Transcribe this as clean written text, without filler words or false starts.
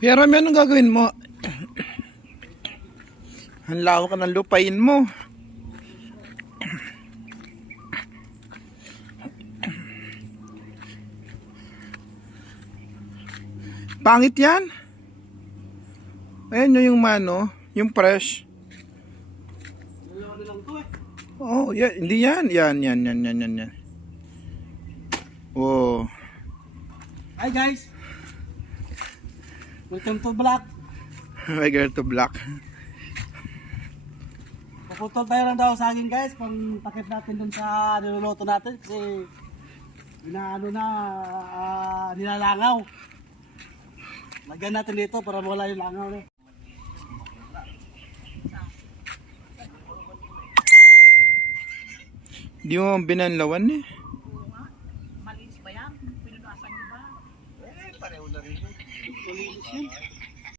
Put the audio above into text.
Kuya Rami, anong gagawin mo? Ang lawak ng lupain mo. Pangit yan. Ayan yung mano, yung fresh. Oh, yeah, hindi yan. Yan. Oh. Hi guys. Welcome to vlog. Welcome to black. Puputol tayo ng daw saging guys. Pang takip natin dun sa niluluto natin kasi nilalangaw. Lagyan natin dito para mawala yung langaw eh. Di mo binanlawan eh. Oo nga. Malinis ba yan? Pinunasan niyo ba? Malinis yun.